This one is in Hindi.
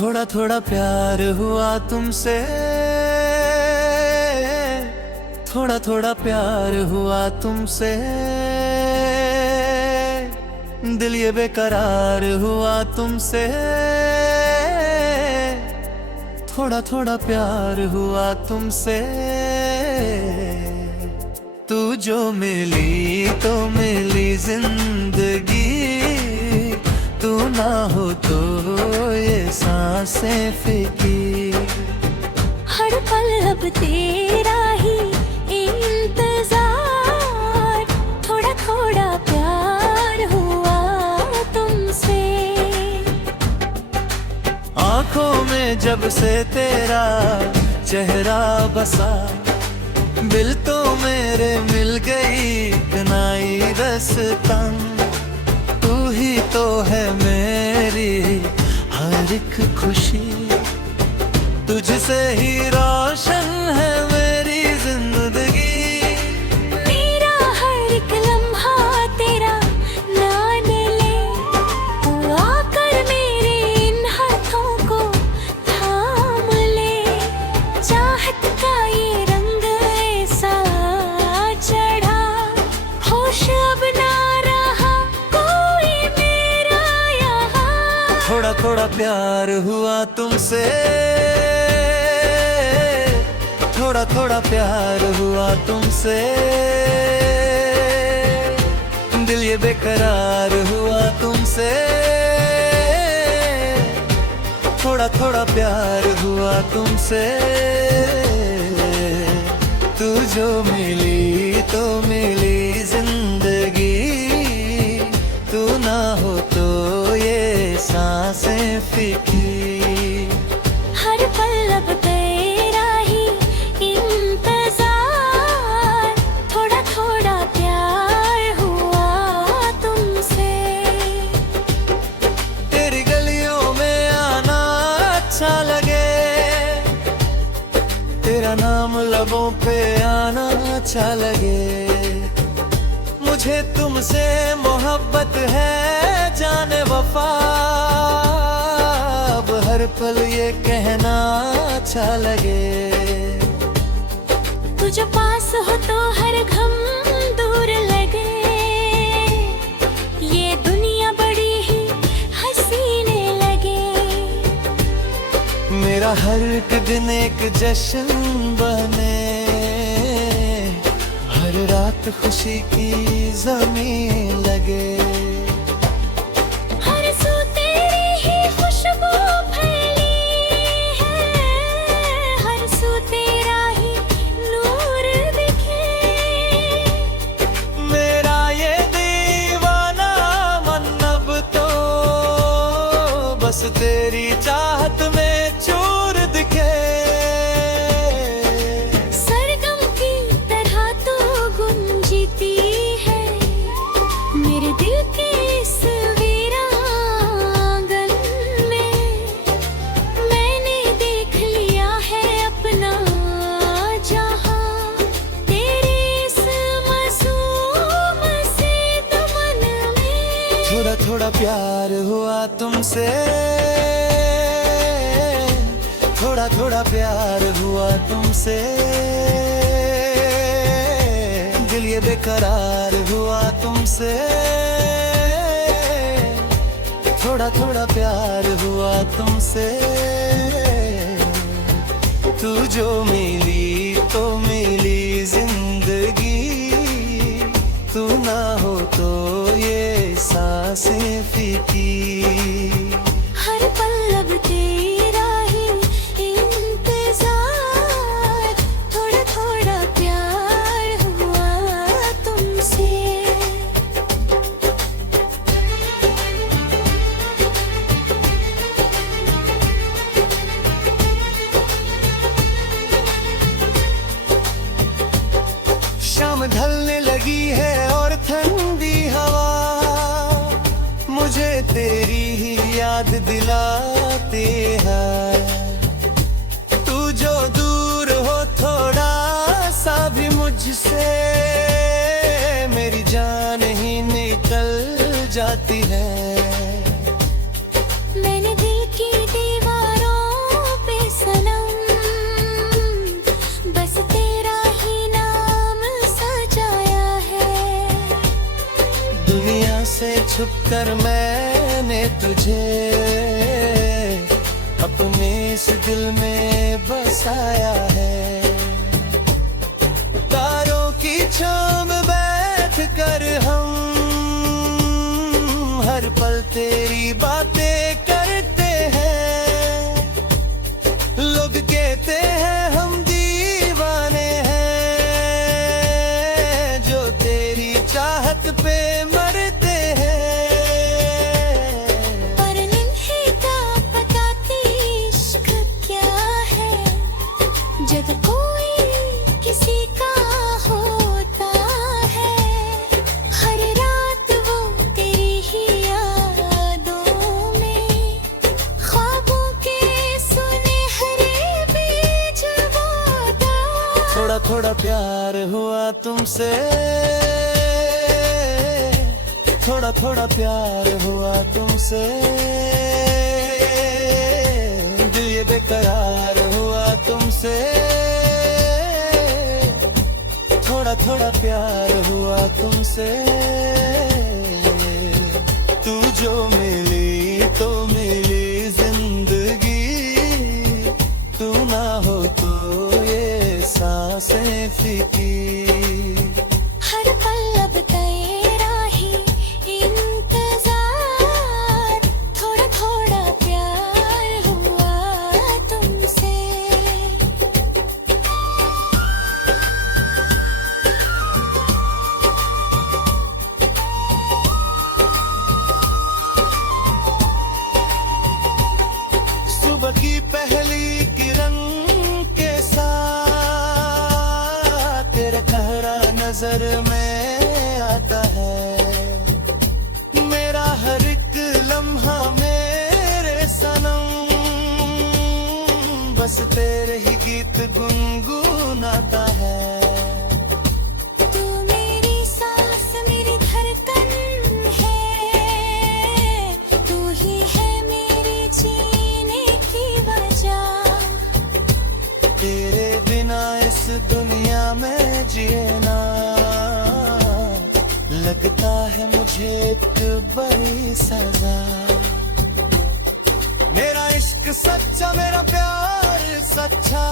थोड़ा थोड़ा प्यार हुआ तुमसे, थोड़ा थोड़ा प्यार हुआ तुमसे, दिल ये बेकरार हुआ तुमसे। थोड़ा थोड़ा प्यार हुआ तुमसे, तू जो मिली तो मिली जिंदगी, तू ना हो तो ये सांसें फीकी। हर पल अब तेरा ही इंतजार, थोड़ा थोड़ा प्यार हुआ तुमसे। आंखों में जब से तेरा चेहरा बसा, दिल तो मेरे मिल गई कनाई रस्तां। तू ही तो है मेरी हर एक खुशी, तुझसे ही रोशन है मेरी जिंदगी। मेरा हर एक लम्हा तेरा नाम ले, तू आकर मेरे इन हाथों को थाम ले। चाहत का ये रंग ऐसा चढ़ा, होश अब ना रहा कोई मेरा यहाँ। थोड़ा थोड़ा प्यार हुआ तुमसे, थोड़ा थोड़ा प्यार हुआ तुमसे, दिल ये बेकरार हुआ तुमसे। थोड़ा थोड़ा प्यार हुआ तुमसे, तू जो मिली तो मिली जिंदगी, तू ना हो तो ये सांसें फीकी। हर पल अब तेरा ही इंतजार, थोड़ा थोड़ा प्यार हुआ तुमसे। तेरी गलियों में आना अच्छा लगे, तेरा नाम लबों पे आना अच्छा लगे। मुझे तुमसे मोहब्बत है जाने वफा, अब हर पल ये कहना अच्छा लगे। तू जो पास हो तो हर गम दूर लगे, ये दुनिया बड़ी ही हसीने लगे। मेरा हर एक दिन एक जश्न बने, हर रात खुशी की ज़मीन लगे। हर सू तेरी ही खुशबू फैली है, हर सू तेरा ही नूर दिखे। मेरा ये दीवाना मन अब तो बस तेरी चाहत में चूर दिखे। सरगम की तरह तू गुंजती है मेरे दिल के इस वीरांगन में। मैंने देख लिया है अपना जहां, तेरे इस मासूम से दमन में। थोड़ा थोड़ा प्यार हुआ तुमसे, थोड़ा थोड़ा प्यार हुआ तुमसे, दिल ये बेकरार हुआ तुमसे। थोड़ा थोड़ा प्यार हुआ तुमसे, तू जो मिली तो मिली जिंदगी, तू ना हो तो ये सांसें फीकी। हर पल अब तेरा ही इंतजार, थोड़ा थोड़ा प्यार हुआ तुमसे। शाम ढलने लगी है और ठंडी हवा, मुझे तेरी ही याद दिलाती है। तू जो दूर हो थोड़ा सा भी मुझसे, मेरी जान ही निकल जाती है। मैंने दिल की दीवार छुप कर मैंने तुझे अपने इस दिल में बसाया है। तारों की छाँव में बैठ कर हम हर पल तेरी बातें करते हैं। लोग कहते हैं हम दीवाने हैं, जो तेरी चाहत पे मरते हैं। पर नहीं का बताती इश्क क्या है, जब कोई किसी का होता है। हर रात वो तेरी ही यादों में ख्वाबों के सुनहरे बीज बोता। थोड़ा थोड़ा प्यार हुआ तुमसे, थोड़ा थोड़ा प्यार हुआ तुमसे, दिल ये बेकरार हुआ तुमसे। थोड़ा थोड़ा प्यार हुआ तुमसे, तू जो मिली तो मिली जिंदगी, तू ना हो तो ये सांसें फीकी। हर पल अब तेरा ही इंतजार, थोड़ा थोड़ा प्यार हुआ तुमसे। सुबह की पहली किरण के साथ तेरा चेहरा नजर में आता है। मेरा हर एक लम्हा मेरे सनम बस तेरे ही गीत गुनगुनाता है। तू मेरी सांस मेरी धड़कन है, तू ही है मेरे जीने की वजह। तेरे बिना इस दुनिया में जीना लगता है मुझे एक बड़ी सजा। मेरा इश्क सच्चा, मेरा प्यार सच्चा,